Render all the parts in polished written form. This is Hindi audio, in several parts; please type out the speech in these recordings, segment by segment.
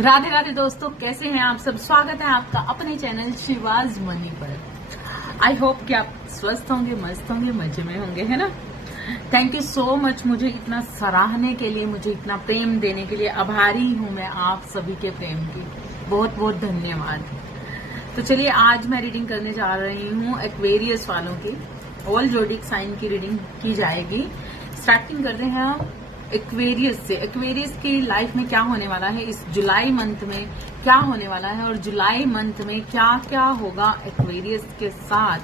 राधे राधे दोस्तों, कैसे हैं आप सब। स्वागत है आपका अपने चैनल शिवाज मनी पर। आई होप कि आप स्वस्थ होंगे, मस्त होंगे, मजे में होंगे, है ना। थैंक यू सो मच मुझे इतना सराहने के लिए, मुझे इतना प्रेम देने के लिए। आभारी हूं मैं आप सभी के प्रेम की। बहुत बहुत धन्यवाद। तो चलिए, आज मैं रीडिंग करने जा रही हूँ एक्वेरियस वालों की। ऑल जोडिक साइन की रीडिंग की जाएगी। स्टार्टिंग करते हैं हम एक्वेरियस से। एक्वेरियस की लाइफ में क्या होने वाला है, इस जुलाई मंथ में क्या होने वाला है, और जुलाई मंथ में क्या क्या होगा एक्वेरियस के साथ,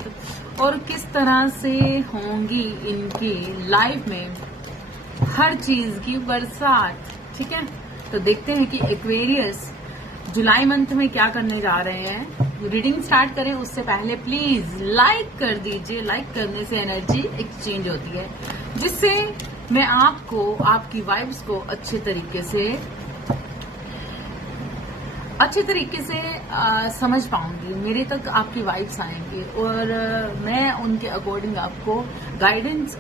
और किस तरह से होंगी इनकी लाइफ में हर चीज की बरसात। ठीक है, तो देखते हैं कि एक्वेरियस जुलाई मंथ में क्या करने जा रहे हैं। रीडिंग स्टार्ट करें उससे पहले प्लीज लाइक कर दीजिए। लाइक करने से एनर्जी एक्सचेंज होती है, जिससे मैं आपको, आपकी वाइब्स को अच्छे तरीके से समझ पाऊंगी। मेरे तक आपकी वाइब्स आएंगी और मैं उनके अकॉर्डिंग आपको गाइडेंस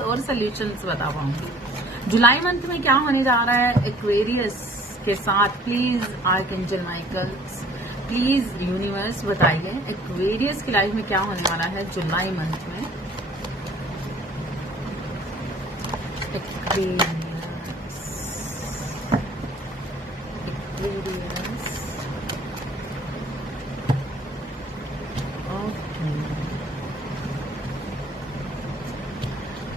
और सॉल्यूशंस बता पाऊंगी। जुलाई मंथ में क्या होने जा रहा है एक्वेरियस के साथ। Please archangel Michaels, please universe बताइए एक्वेरियस की लाइफ में क्या होने वाला है जुलाई मंथ में। Aquarius. Okay.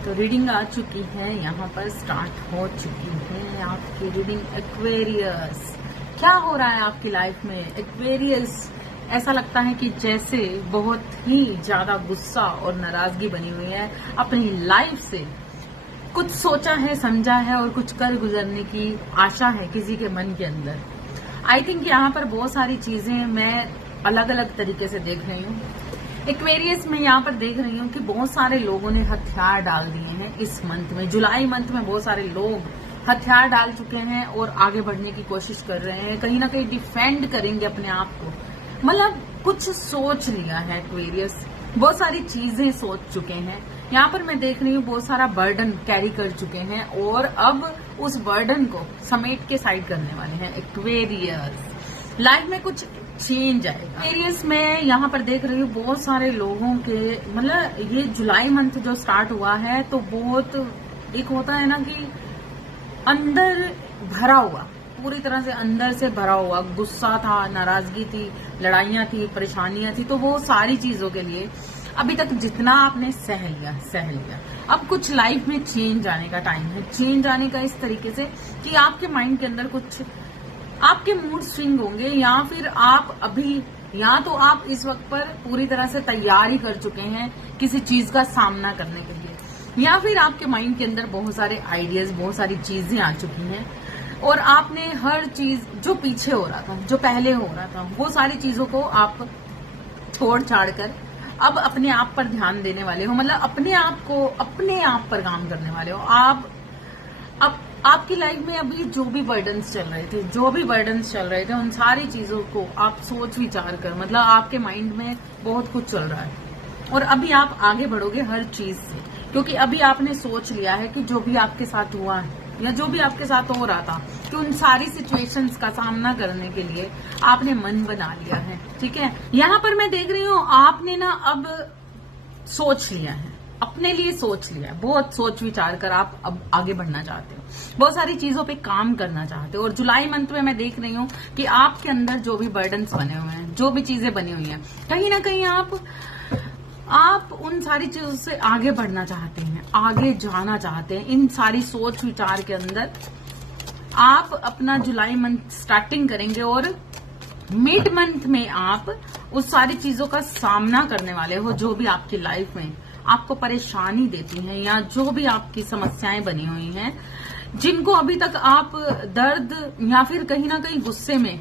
तो रीडिंग आ चुकी है, यहाँ पर स्टार्ट हो चुकी है आपकी रीडिंग। एक्वेरियस, क्या हो रहा है आपकी लाइफ में एक्वेरियस। ऐसा लगता है कि जैसे बहुत ही ज्यादा गुस्सा और नाराजगी बनी हुई है अपनी लाइफ से। कुछ सोचा है, समझा है और कुछ कर गुजरने की आशा है किसी के मन के अंदर। आई थिंक यहाँ पर बहुत सारी चीजें मैं अलग अलग तरीके से देख रही हूँ। एक्वेरियस में यहाँ पर देख रही हूँ कि बहुत सारे लोगों ने हथियार डाल दिए हैं इस मंथ में। जुलाई मंथ में बहुत सारे लोग हथियार डाल चुके हैं और आगे बढ़ने की कोशिश कर रहे हैं। कहीं ना कहीं डिफेंड करेंगे अपने आप को। मतलब कुछ सोच लिया है एक्वेरियस, बहुत सारी चीजें सोच चुके हैं। यहाँ पर मैं देख रही हूँ बहुत सारा बर्डन कैरी कर चुके हैं और अब उस बर्डन को समेट के साइड करने वाले हैं एक्वेरियस। लाइफ में कुछ चेंज आएगा। एक्वेरियस में यहाँ पर देख रही हूँ बहुत सारे लोगों के, मतलब ये जुलाई मंथ जो स्टार्ट हुआ है तो बहुत एक होता है ना कि अंदर भरा हुआ, पूरी तरह से अंदर से भरा हुआ गुस्सा था, नाराजगी थी, लड़ाइयां थी, परेशानियां थी। तो वो सारी चीजों के लिए अभी तक जितना आपने सह लिया। अब कुछ लाइफ में चेंज आने का टाइम है। चेंज आने का इस तरीके से कि आपके माइंड के अंदर कुछ, आपके मूड स्विंग होंगे, या फिर आप अभी, या तो आप इस वक्त पर पूरी तरह से तैयारी कर चुके हैं किसी चीज का सामना करने के लिए, या फिर आपके माइंड के अंदर बहुत सारे आइडियाज, बहुत सारी चीजें आ चुकी हैं और आपने हर चीज जो पीछे हो रहा था, जो पहले हो रहा था, वो सारी चीजों को आप छोड़ छाड़ कर अब अपने आप पर ध्यान देने वाले हो। मतलब अपने आप पर काम करने वाले हो आप। अब आपकी लाइफ में अभी जो भी बर्डन्स चल रहे थे उन सारी चीजों को आप सोच विचार कर, मतलब आपके माइंड में बहुत कुछ चल रहा है और अभी आप आगे बढ़ोगे हर चीज से, क्योंकि अभी आपने सोच लिया है कि जो भी आपके साथ हुआ है या जो भी आपके साथ हो रहा था, कि उन सारी सिचुएशंस का सामना करने के लिए आपने मन बना लिया है। ठीक है, यहाँ पर मैं देख रही हूँ आपने ना अब सोच लिया है, अपने लिए सोच लिया है, बहुत सोच विचार कर आप अब आगे बढ़ना चाहते हो, बहुत सारी चीजों पे काम करना चाहते हो। और जुलाई मंथ में मैं देख रही हूँ कि आपके अंदर जो भी बर्डन्स बने हुए हैं, जो भी चीजें बनी हुई हैं, कहीं ना कहीं आप उन सारी चीजों से आगे बढ़ना चाहते हैं, आगे जाना चाहते हैं। इन सारी सोच विचार के अंदर आप अपना जुलाई मंथ स्टार्टिंग करेंगे और मिड मंथ में आप उस सारी चीजों का सामना करने वाले हो जो भी आपकी लाइफ में आपको परेशानी देती हैं, या जो भी आपकी समस्याएं बनी हुई हैं, जिनको अभी तक आप दर्द या फिर कहीं ना कहीं गुस्से में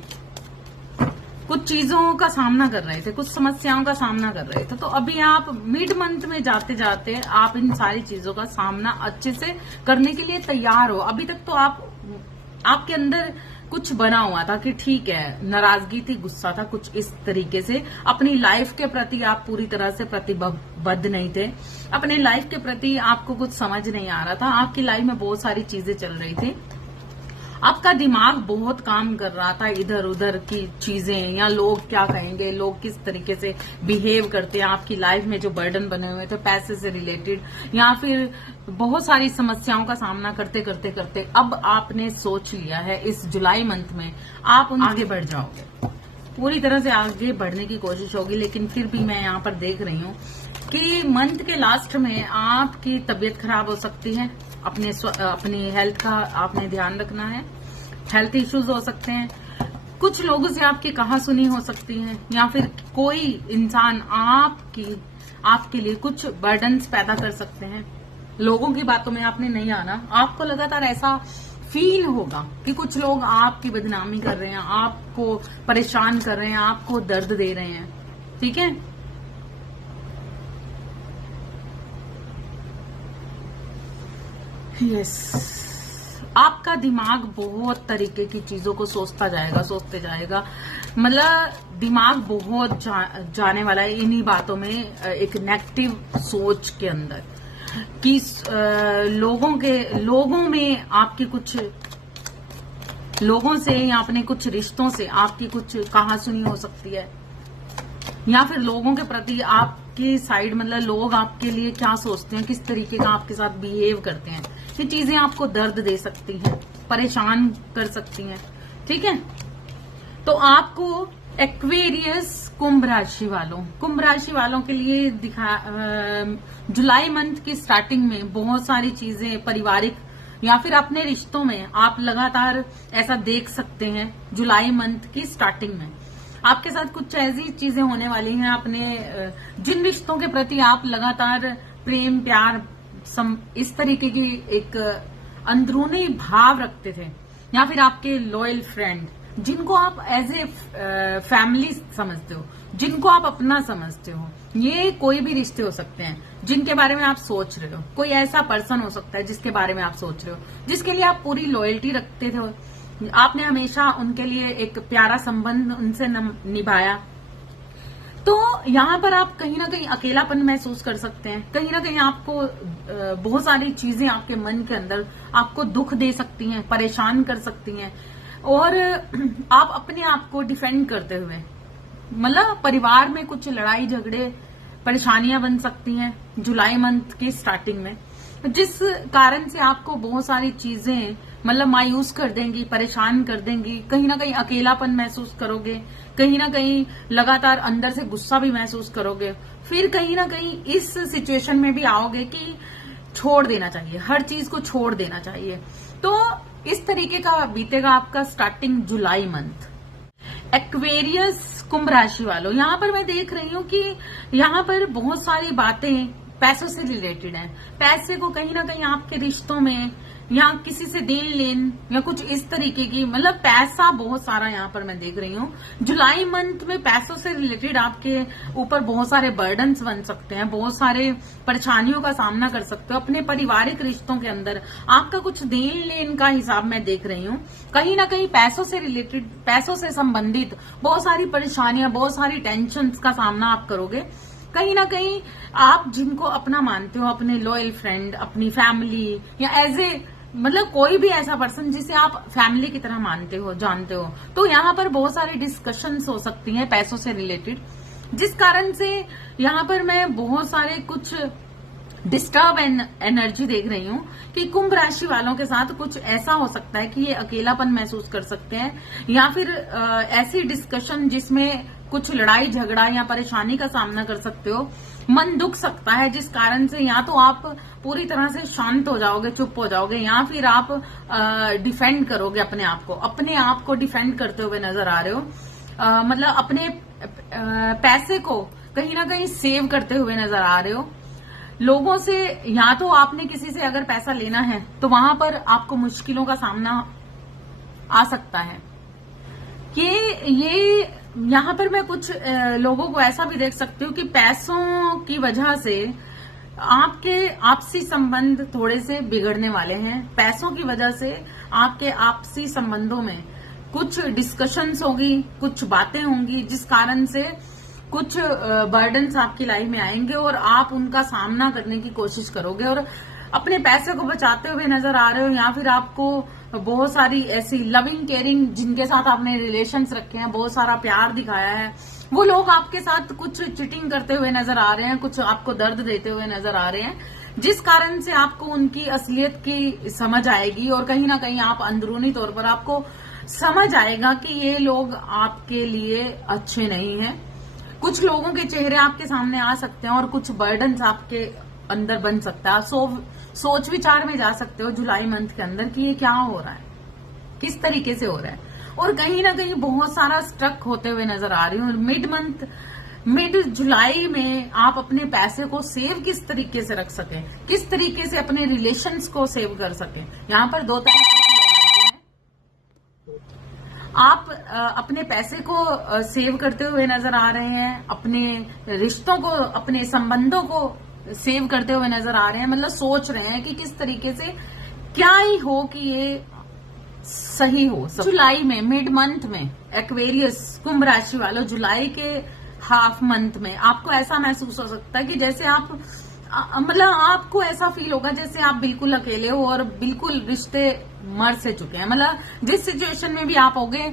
कुछ चीजों का सामना कर रहे थे, कुछ समस्याओं का सामना कर रहे थे। तो अभी आप मिड मंथ में जाते जाते आप इन सारी चीजों का सामना अच्छे से करने के लिए तैयार हो। अभी तक तो आपके अंदर कुछ बना हुआ था कि ठीक है, नाराजगी थी, गुस्सा था, कुछ इस तरीके से अपनी लाइफ के प्रति आप पूरी तरह से प्रतिबद्ध नहीं थे। अपने लाइफ के प्रति आपको कुछ समझ नहीं आ रहा था। आपकी लाइफ में बहुत सारी चीजें चल रही थी आपका दिमाग बहुत काम कर रहा था, इधर उधर की चीजें या लोग क्या कहेंगे, लोग किस तरीके से बिहेव करते हैं, आपकी लाइफ में जो बर्डन बने हुए थे पैसे से रिलेटेड या फिर बहुत सारी समस्याओं का सामना करते करते करते अब आपने सोच लिया है इस जुलाई मंथ में आप आगे बढ़ जाओगे, पूरी तरह से आगे बढ़ने की कोशिश होगी। लेकिन फिर भी मैं यहाँ पर देख रही हूँ कि मंथ के लास्ट में आपकी तबीयत खराब हो सकती है, अपनी हेल्थ का आपने ध्यान रखना है, हेल्थ इश्यूज हो सकते हैं, कुछ लोगों से आपकी कहासुनी हो सकती है या फिर कोई इंसान आपके लिए कुछ बर्डन्स पैदा कर सकते हैं। लोगों की बातों में आपने नहीं आना, आपको लगातार ऐसा फील होगा कि कुछ लोग आपकी बदनामी कर रहे हैं, आपको परेशान कर रहे हैं, आपको दर्द दे रहे हैं, ठीक है। यस, आपका दिमाग बहुत तरीके की चीजों को सोचते जाएगा, मतलब दिमाग बहुत जाने वाला है इन्हीं बातों में, एक नेगेटिव सोच के अंदर कि लोगों में आपकी कुछ लोगों से या अपने कुछ रिश्तों से आपकी कुछ कहासुनी हो सकती है या फिर लोगों के प्रति आपकी साइड, मतलब लोग आपके लिए क्या सोचते हैं, किस तरीके का आपके साथ बिहेव करते हैं, ये चीजें आपको दर्द दे सकती हैं, परेशान कर सकती हैं, ठीक है। तो आपको एक्वेरियस कुंभ राशि वालों के लिए जुलाई मंथ की स्टार्टिंग में बहुत सारी चीजें पारिवारिक या फिर अपने रिश्तों में आप लगातार ऐसा देख सकते हैं। जुलाई मंथ की स्टार्टिंग में आपके साथ कुछ ऐसी चीजें होने वाली हैं, अपने जिन रिश्तों के प्रति आप लगातार प्रेम प्यार इस तरीके की एक अंदरूनी भाव रखते थे या फिर आपके लॉयल फ्रेंड जिनको आप एज ए फैमिली समझते हो, जिनको आप अपना समझते हो, ये कोई भी रिश्ते हो सकते हैं जिनके बारे में आप सोच रहे हो, कोई ऐसा पर्सन हो सकता है जिसके बारे में आप सोच रहे हो, जिसके लिए आप पूरी लॉयल्टी रखते थे, आपने हमेशा उनके लिए एक प्यारा संबंध उनसे निभाया। तो यहाँ पर आप कहीं ना कहीं अकेलापन महसूस कर सकते हैं, कहीं ना कहीं आपको बहुत सारी चीजें आपके मन के अंदर आपको दुख दे सकती हैं, परेशान कर सकती हैं और आप अपने आप को डिफेंड करते हुए, मतलब परिवार में कुछ लड़ाई झगड़े परेशानियां बन सकती हैं जुलाई मंथ की स्टार्टिंग में, जिस कारण से आपको बहुत सारी चीजें मतलब मायूस कर देंगी, परेशान कर देंगी, कहीं ना कहीं अकेलापन महसूस करोगे, कहीं ना कहीं लगातार अंदर से गुस्सा भी महसूस करोगे, फिर कहीं ना कहीं इस सिचुएशन में भी आओगे कि छोड़ देना चाहिए, हर चीज को छोड़ देना चाहिए। तो इस तरीके का बीतेगा आपका स्टार्टिंग जुलाई मंथ। एक्वेरियस कुंभ राशि वालों, यहाँ पर मैं देख रही हूँ कि यहाँ पर बहुत सारी बातें पैसों से रिलेटेड हैं, पैसे को कहीं ना कहीं आपके रिश्तों में या किसी से देन लेन या कुछ इस तरीके की, मतलब पैसा बहुत सारा यहाँ पर मैं देख रही हूँ। जुलाई मंथ में पैसों से रिलेटेड आपके ऊपर बहुत सारे बर्डन्स बन सकते हैं, बहुत सारे परेशानियों का सामना कर सकते हो। अपने पारिवारिक रिश्तों के अंदर आपका कुछ देन लेन का हिसाब मैं देख रही हूँ, कहीं ना कहीं पैसों से रिलेटेड, पैसों से संबंधित बहुत सारी परेशानियां, बहुत सारी टेंशन का सामना आप करोगे। कहीं ना कहीं आप जिनको अपना मानते हो, अपने लॉयल फ्रेंड, अपनी फैमिली या एज ए मतलब कोई भी ऐसा पर्सन जिसे आप फैमिली की तरह मानते हो, जानते हो, तो यहाँ पर बहुत सारी डिस्कशंस हो सकती हैं पैसों से रिलेटेड, जिस कारण से यहाँ पर मैं बहुत सारे कुछ डिस्टर्ब एनर्जी देख रही हूँ कि कुंभ राशि वालों के साथ कुछ ऐसा हो सकता है कि ये अकेलापन महसूस कर सकते हैं या फिर ऐसी डिस्कशन जिसमें कुछ लड़ाई झगड़ा या परेशानी का सामना कर सकते हो, मन दुख सकता है, जिस कारण से या तो आप पूरी तरह से शांत हो जाओगे, चुप हो जाओगे, या फिर आप डिफेंड करोगे अपने आप को डिफेंड करते हुए नजर आ रहे हो। मतलब अपने पैसे को कहीं ना कहीं सेव करते हुए नजर आ रहे हो। लोगों से या तो आपने किसी से अगर पैसा लेना है तो वहां पर आपको मुश्किलों का सामना आ सकता है। ये यहाँ पर मैं कुछ लोगों को ऐसा भी देख सकती हूँ कि पैसों की वजह से आपके आपसी संबंध थोड़े से बिगड़ने वाले हैं। पैसों की वजह से आपके आपसी संबंधों में कुछ डिस्कशंस होगी, कुछ बातें होंगी, जिस कारण से कुछ बर्डन्स आपकी लाइफ में आएंगे और आप उनका सामना करने की कोशिश करोगे और अपने पैसे को बचाते हुए नजर आ रहे हो, या फिर आपको बहुत सारी ऐसी लविंग केयरिंग जिनके साथ आपने रिलेशंस रखे हैं, बहुत सारा प्यार दिखाया है, वो लोग आपके साथ कुछ चिटिंग करते हुए नजर आ रहे हैं, कुछ आपको दर्द देते हुए नजर आ रहे हैं, जिस कारण से आपको उनकी असलियत की समझ आएगी और कहीं ना कहीं आप अंदरूनी तौर पर आपको समझ आएगा कि ये लोग आपके लिए अच्छे नहीं हैं। कुछ लोगों के चेहरे आपके सामने आ सकते हैं और कुछ बर्डन्स आपके अंदर बन सकता है। आप सोच विचार में जा सकते हो जुलाई मंथ के अंदर कि ये क्या हो रहा है, किस तरीके से हो रहा है, और कहीं ना कहीं बहुत सारा स्ट्रक होते हुए नजर आ रही हूँ। मिड जुलाई में आप अपने पैसे को सेव किस तरीके से रख सकें, किस तरीके से अपने रिलेशंस को सेव कर सकें। यहाँ पर दो तरह के आप अपने पैसे को सेव करते हुए नजर आ रहे हैं, अपने रिश्तों को, अपने संबंधों को सेव करते हुए नजर आ रहे हैं, मतलब सोच रहे हैं कि किस तरीके से क्या ही हो कि ये सही हो। जुलाई में मिड मंथ में एक्वेरियस कुंभ राशि वालों, जुलाई के हाफ मंथ में आपको ऐसा महसूस हो सकता है कि जैसे आप मतलब आपको ऐसा फील होगा जैसे आप बिल्कुल अकेले हो और बिल्कुल रिश्ते मर से चुके हैं। मतलब जिस सिचुएशन में भी आप होगे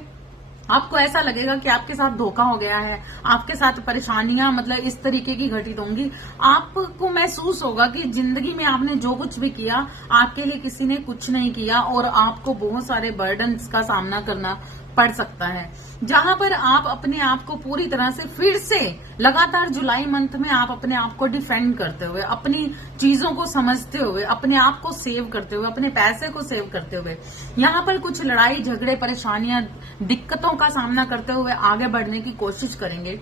आपको ऐसा लगेगा कि आपके साथ धोखा हो गया है, आपके साथ परेशानियां मतलब इस तरीके की घटित होंगी। आपको महसूस होगा कि जिंदगी में आपने जो कुछ भी किया आपके लिए किसी ने कुछ नहीं किया और आपको बहुत सारे बर्डन्स का सामना करना पड़ सकता है, जहां पर आप अपने आप को पूरी तरह से फिर से लगातार जुलाई मंथ में आप अपने आप को डिफेंड करते हुए, अपनी चीजों को समझते हुए, अपने आप को सेव करते हुए, अपने पैसे को सेव करते हुए, यहाँ पर कुछ लड़ाई झगड़े परेशानियां दिक्कतों का सामना करते हुए आगे बढ़ने की कोशिश करेंगे,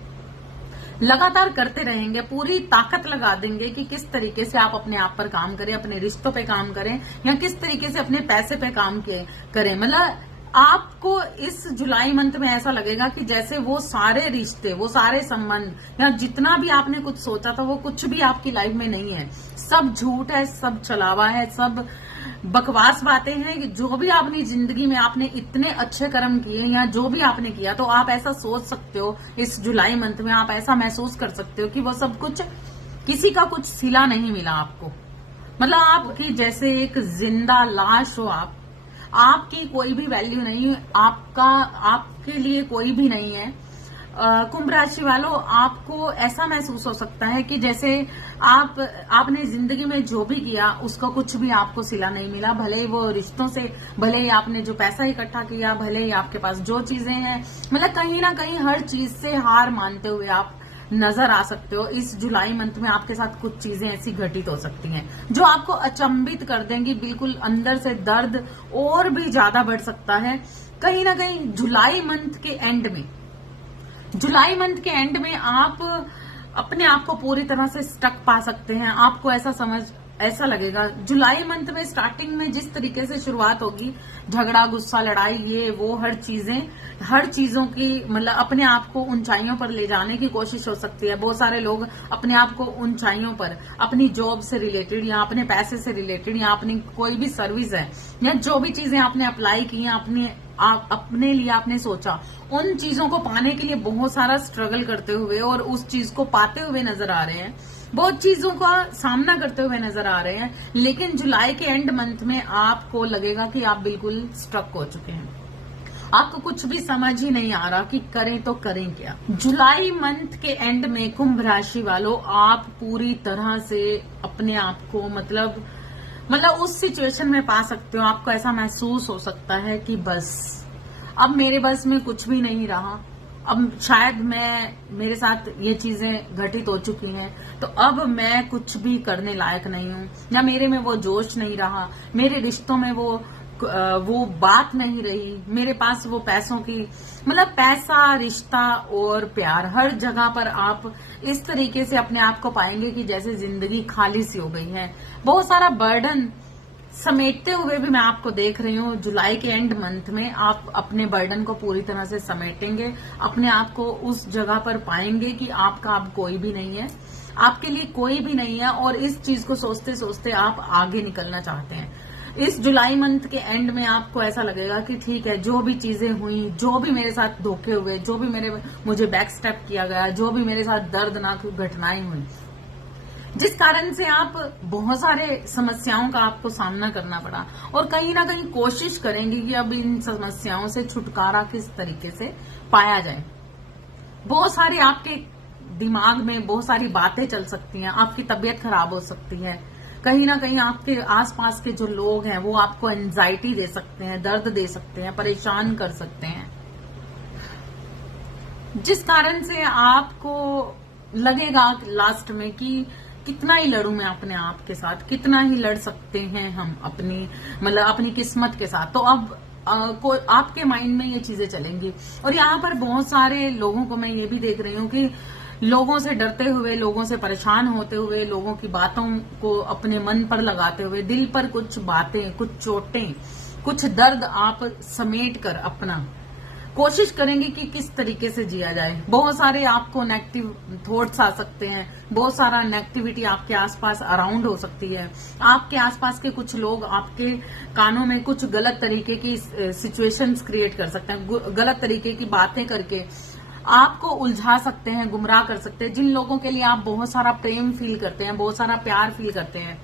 लगातार करते रहेंगे, पूरी ताकत लगा देंगे कि किस तरीके से आप अपने आप पर काम करें, अपने रिश्तों पे काम करें या किस तरीके से अपने पैसे पे काम करें। मतलब आपको इस जुलाई मंथ में ऐसा लगेगा कि जैसे वो सारे रिश्ते, वो सारे संबंध या जितना भी आपने कुछ सोचा था वो कुछ भी आपकी लाइफ में नहीं है, सब झूठ है, सब छलावा है, सब बकवास बातें हैं। कि जो भी अपनी जिंदगी में आपने इतने अच्छे कर्म किए या जो भी आपने किया, तो आप ऐसा सोच सकते हो इस जुलाई मंथ में, आप ऐसा महसूस कर सकते हो कि वो सब कुछ किसी का कुछ सिला नहीं मिला आपको। मतलब आपकी जैसे एक जिंदा लाश हो, आपकी कोई भी वैल्यू नहीं है, आपके लिए कोई भी नहीं है। कुंभ राशि वालों, आपको ऐसा महसूस हो सकता है कि जैसे आपने जिंदगी में जो भी किया उसका कुछ भी आपको सिला नहीं मिला, भले ही वो रिश्तों से, भले ही आपने जो पैसा इकट्ठा किया, भले ही आपके पास जो चीजें हैं, मतलब कहीं ना कहीं हर चीज से हार मानते हुए आप नजर आ सकते हो। इस जुलाई मंथ में आपके साथ कुछ चीजें ऐसी घटित हो सकती हैं जो आपको अचंभित कर देंगी, बिल्कुल अंदर से दर्द और भी ज्यादा बढ़ सकता है। कहीं ना कहीं जुलाई मंथ के एंड में आप अपने आप को पूरी तरह से स्टक पा सकते हैं। आपको ऐसा लगेगा जुलाई मंथ में स्टार्टिंग में जिस तरीके से शुरुआत होगी, झगड़ा, गुस्सा, लड़ाई, ये वो हर चीजों की मतलब अपने आप को ऊंचाइयों पर ले जाने की कोशिश हो सकती है। बहुत सारे लोग अपने आप को ऊंचाइयों पर अपनी जॉब से रिलेटेड या अपने पैसे से रिलेटेड या अपनी कोई भी सर्विस है या जो भी चीजें आपने अप्लाई की हैं, अपने लिए आपने सोचा, उन चीजों को पाने के लिए बहुत सारा स्ट्रगल करते हुए और उस चीज को पाते हुए नजर आ रहे हैं, बहुत चीजों का सामना करते हुए नजर आ रहे हैं। लेकिन जुलाई के एंड मंथ में आपको लगेगा कि आप बिल्कुल स्ट्रक हो चुके हैं, आपको कुछ भी समझ ही नहीं आ रहा कि करें तो करें क्या। जुलाई मंथ के एंड में कुंभ राशि वालों, आप पूरी तरह से अपने आप को मतलब उस सिचुएशन में पा सकते हो। आपको ऐसा महसूस हो सकता है कि बस अब मेरे बस में कुछ भी नहीं रहा, अब शायद मेरे साथ ये चीजें घटित हो चुकी हैं, तो अब मैं कुछ भी करने लायक नहीं हूं, या मेरे में वो जोश नहीं रहा, मेरे रिश्तों में वो बात नहीं रही, मेरे पास वो पैसों की मतलब पैसा, रिश्ता और प्यार, हर जगह पर आप इस तरीके से अपने आप को पाएंगे कि जैसे जिंदगी खाली सी हो गई है। बहुत सारा बर्डन समेटते हुए भी मैं आपको देख रही हूँ। जुलाई के एंड मंथ में आप अपने बर्डन को पूरी तरह से समेटेंगे, अपने आप को उस जगह पर पाएंगे कि आपका अब कोई भी नहीं है, आपके लिए कोई भी नहीं है, और इस चीज को सोचते सोचते आप आगे निकलना चाहते हैं। इस जुलाई मंथ के एंड में आपको ऐसा लगेगा कि ठीक है, जो भी चीजें हुई, जो भी मेरे साथ धोखे हुए, जो भी मुझे बैक स्टेप किया गया, जो भी मेरे साथ दर्दनाक घटनाएं हुई, जिस कारण से आप बहुत सारे समस्याओं का आपको सामना करना पड़ा और कहीं ना कहीं कोशिश करेंगे कि अब इन समस्याओं से छुटकारा किस तरीके से पाया जाए। बहुत सारे आपके दिमाग में बहुत सारी बातें चल सकती हैं, आपकी तबीयत खराब हो सकती है, कहीं ना कहीं आपके आसपास के जो लोग हैं वो आपको एंजाइटी दे सकते हैं, दर्द दे सकते हैं, परेशान कर सकते हैं, जिस कारण से आपको लगेगा लास्ट में कि कितना ही लड़ूं मैं अपने आप के साथ, कितना ही लड़ सकते हैं हम अपनी किस्मत के साथ। तो अब आपके माइंड में ये चीजें चलेंगी। और यहाँ पर बहुत सारे लोगों को मैं ये भी देख रही हूँ कि लोगों से डरते हुए, लोगों से परेशान होते हुए, लोगों की बातों को अपने मन पर लगाते हुए, दिल पर कुछ बातें, कुछ चोटें, कुछ दर्द आप समेट कर अपना कोशिश करेंगे कि किस तरीके से जिया जाए। बहुत सारे आपको नेगेटिव थॉट्स आ सकते हैं, बहुत सारा नेगेटिविटी आपके आसपास अराउंड हो सकती है। आपके आसपास के कुछ लोग आपके कानों में कुछ गलत तरीके की सिचुएशंस क्रिएट कर सकते हैं, गलत तरीके की बातें करके आपको उलझा सकते हैं, गुमराह कर सकते हैं। जिन लोगों के लिए आप बहुत सारा प्रेम फील करते हैं, बहुत सारा प्यार फील करते हैं,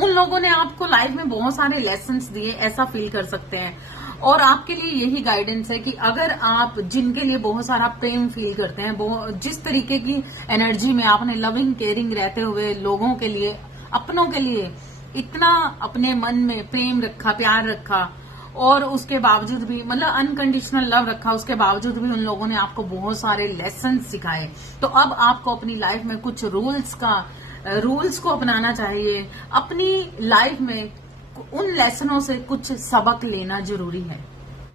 उन लोगों ने आपको लाइफ में बहुत सारे लेसन्स दिए, ऐसा फील कर सकते हैं। और आपके लिए यही गाइडेंस है कि अगर आप जिनके लिए बहुत सारा प्रेम फील करते हैं, जिस तरीके की एनर्जी में आपने लविंग केयरिंग रहते हुए लोगों के लिए, अपनों के लिए इतना अपने मन में प्रेम रखा, प्यार रखा, और उसके बावजूद भी अनकंडीशनल लव रखा, उसके बावजूद भी उन लोगों ने आपको बहुत सारे लेसन सिखाए। तो अब आपको अपनी लाइफ में कुछ रूल्स को अपनाना चाहिए। अपनी लाइफ में उन लेसनों से कुछ सबक लेना जरूरी है।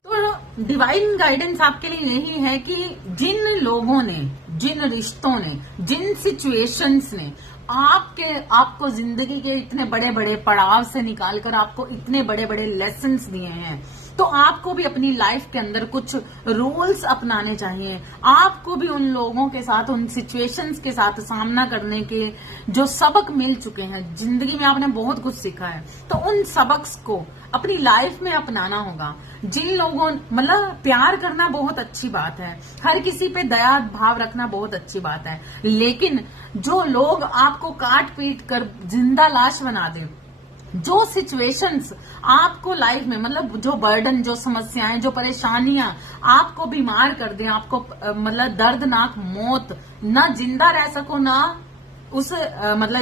तो डिवाइन गाइडेंस आपके लिए यही है कि जिन लोगों ने, जिन रिश्तों ने, जिन सिचुएशंस ने आपको जिंदगी के इतने बड़े बड़े पड़ाव से निकालकर आपको इतने बड़े बड़े लेसन्स दिए हैं, तो आपको भी अपनी लाइफ के अंदर कुछ रूल्स अपनाने चाहिए। आपको भी उन लोगों के साथ, उन सिचुएशंस के साथ सामना करने के जो सबक मिल चुके हैं, जिंदगी में आपने बहुत कुछ सीखा है, तो उन सबक को अपनी लाइफ में अपनाना होगा। जिन लोगों प्यार करना बहुत अच्छी बात है, हर किसी पे दया भाव रखना बहुत अच्छी बात है, लेकिन जो लोग आपको काट पीट कर जिंदा लाश बना दे, जो सिचुएशंस आपको लाइफ में जो बर्डन, जो समस्याएं, जो परेशानियां आपको बीमार कर दें, आपको दर्दनाक मौत, ना जिंदा रह सको, ना उस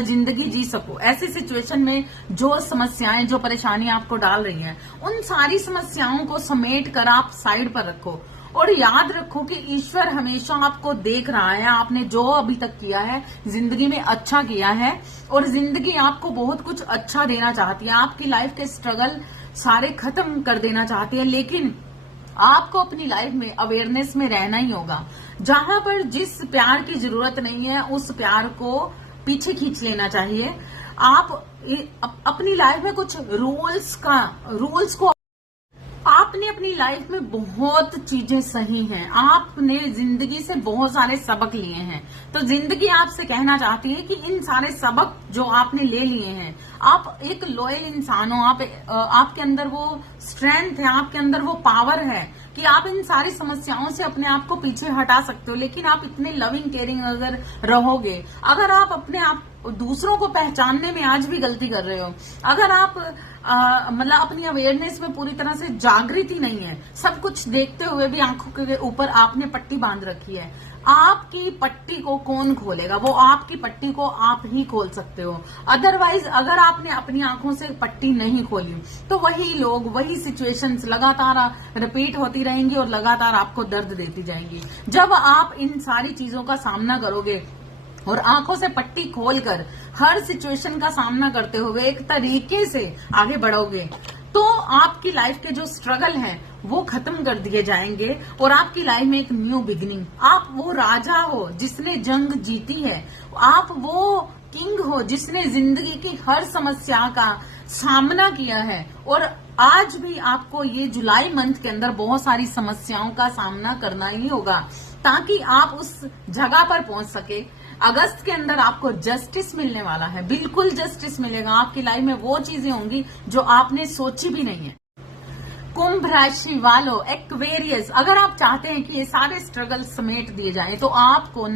जिंदगी जी सको, ऐसी सिचुएशन में जो समस्याएं, जो परेशानियां आपको डाल रही हैं, उन सारी समस्याओं को समेट कर आप साइड पर रखो और याद रखो कि ईश्वर हमेशा आपको देख रहा है। आपने जो अभी तक किया है जिंदगी में अच्छा किया है, और जिंदगी आपको बहुत कुछ अच्छा देना चाहती है। आपकी लाइफ के स्ट्रगल सारे खत्म कर देना चाहती है, लेकिन आपको अपनी लाइफ में अवेयरनेस में रहना ही होगा। जहां पर जिस प्यार की जरूरत नहीं है, उस प्यार को पीछे खींच लेना चाहिए। आप अपनी लाइफ में कुछ रूल्स को आपने अपनी लाइफ में बहुत चीजें सही हैं, आपने जिंदगी से बहुत सारे सबक लिए हैं, तो जिंदगी आपसे कहना चाहती है कि इन सारे सबक जो आपने ले लिए हैं, आप एक लॉयल इंसान हो, आपके अंदर वो स्ट्रेंथ है, आपके अंदर वो पावर है कि आप इन सारी समस्याओं से अपने आप को पीछे हटा सकते हो। लेकिन आप इतने लविंग केयरिंग अगर रहोगे, अगर आप अपने आप दूसरों को पहचानने में आज भी गलती कर रहे हो, अगर आप अपनी अवेयरनेस में पूरी तरह से जागृति नहीं है, सब कुछ देखते हुए भी आंखों के ऊपर आपने पट्टी बांध रखी है, आपकी पट्टी को कौन खोलेगा? वो आपकी पट्टी को आप ही खोल सकते हो। अदरवाइज अगर आपने अपनी आंखों से पट्टी नहीं खोली तो वही लोग, वही सिचुएशंस लगातार रिपीट होती रहेंगी और लगातार आपको दर्द देती जाएंगी। जब आप इन सारी चीजों का सामना करोगे और आंखों से पट्टी खोलकर हर सिचुएशन का सामना करते हुए एक तरीके से आगे बढ़ोगे, तो आपकी लाइफ के जो स्ट्रगल हैं वो खत्म कर दिए जाएंगे और आपकी लाइफ में एक न्यू बिगिनिंग। आप वो राजा हो जिसने जंग जीती है, आप वो किंग हो जिसने जिंदगी की हर समस्या का सामना किया है, और आज भी आपको ये जुलाई मंथ के अंदर बहुत सारी समस्याओं का सामना करना ही होगा ताकि आप उस जगह पर पहुंच सके। अगस्त के अंदर आपको जस्टिस मिलने वाला है, बिल्कुल जस्टिस मिलेगा। आपकी लाइफ में वो चीजें होंगी जो आपने सोची भी नहीं है। कुंभ राशि वालों, एक्वेरियस, अगर आप चाहते हैं कि ये सारे स्ट्रगल समेट दिए जाएं तो आपको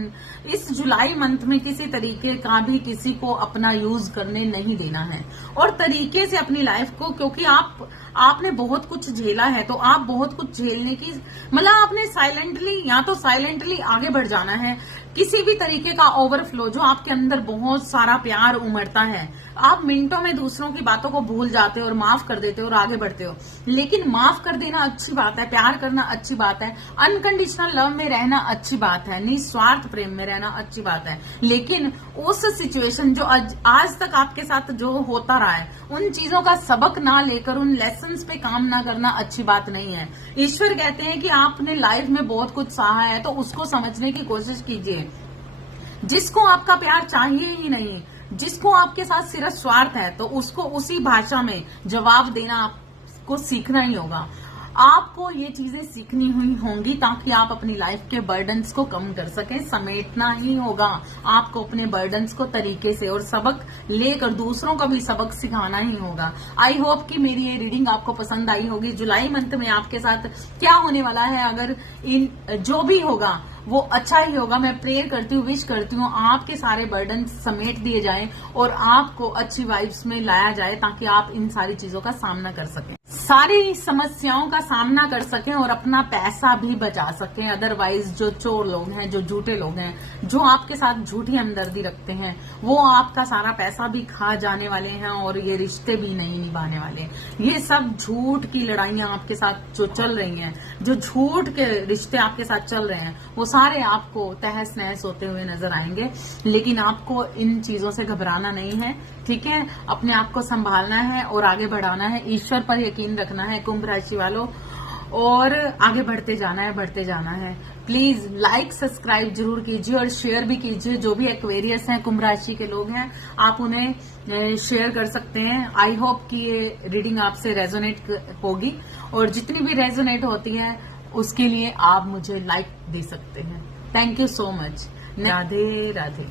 इस जुलाई मंथ में किसी तरीके का भी किसी को अपना यूज करने नहीं देना है और तरीके से अपनी लाइफ को, क्योंकि आपने बहुत कुछ झेला है तो आप बहुत कुछ झेलने की मतलब आपने साइलेंटली आगे बढ़ जाना है। किसी भी तरीके का ओवरफ्लो जो आपके अंदर बहुत सारा प्यार उमड़ता है, आप मिनटों में दूसरों की बातों को भूल जाते हो और माफ कर देते हो और आगे बढ़ते हो। लेकिन माफ कर देना अच्छी बात है, प्यार करना अच्छी बात है, अनकंडीशनल लव में रहना अच्छी बात है, निस्वार्थ प्रेम में रहना अच्छी बात है। लेकिन उस सिचुएशन जो आज तक आपके साथ जो होता रहा है, उन चीजों का सबक ना लेकर उन लेसन्स पे काम ना करना अच्छी बात नहीं है। ईश्वर कहते हैं कि आपने लाइफ में बहुत कुछ सहा है तो उसको समझने की कोशिश कीजिए। जिसको आपका प्यार चाहिए ही नहीं, जिसको आपके साथ सिर्फ स्वार्थ है, तो उसको उसी भाषा में जवाब देना आपको सीखना ही होगा। आपको ये चीजें सीखनी हुई होंगी ताकि आप अपनी लाइफ के बर्डन्स को कम कर सकें। समेटना ही होगा आपको अपने बर्डन्स को तरीके से, और सबक लेकर दूसरों को भी सबक सिखाना ही होगा। आई होप कि मेरी ये रीडिंग आपको पसंद आई होगी। जुलाई मंथ में आपके साथ क्या होने वाला है, अगर जो भी होगा वो अच्छा ही होगा। मैं प्रेयर करती हूँ, विश करती हूँ आपके सारे बर्डन समेट दिए जाएं और आपको अच्छी वाइब्स में लाया जाए ताकि आप इन सारी चीजों का सामना कर सकें, सारी समस्याओं का सामना कर सकें और अपना पैसा भी बचा सकें। अदरवाइज जो चोर लोग हैं, जो झूठे लोग हैं, जो आपके साथ झूठी हमदर्दी रखते हैं, वो आपका सारा पैसा भी खा जाने वाले हैं और ये रिश्ते भी नहीं निभाने वाले। ये सब झूठ की लड़ाइयां आपके साथ जो चल रही हैं, जो झूठ के रिश्ते आपके साथ चल रहे हैं, वो सारे आपको तहस नहस होते हुए नजर आएंगे। लेकिन आपको इन चीजों से घबराना नहीं है, ठीक है। अपने आप को संभालना है और आगे बढ़ाना है, ईश्वर पर यकीन रखना है कुंभ राशि वालों, और आगे बढ़ते जाना है। प्लीज लाइक सब्सक्राइब जरूर कीजिए और शेयर भी कीजिए। जो भी एक्वेरियस हैं, कुंभ राशि के लोग हैं, आप उन्हें शेयर कर सकते हैं। आई होप कि ये रीडिंग आपसे रेजोनेट होगी, और जितनी भी रेजोनेट होती है उसके लिए आप मुझे लाइक दे सकते हैं। Thank you so much. Radhe Radhe.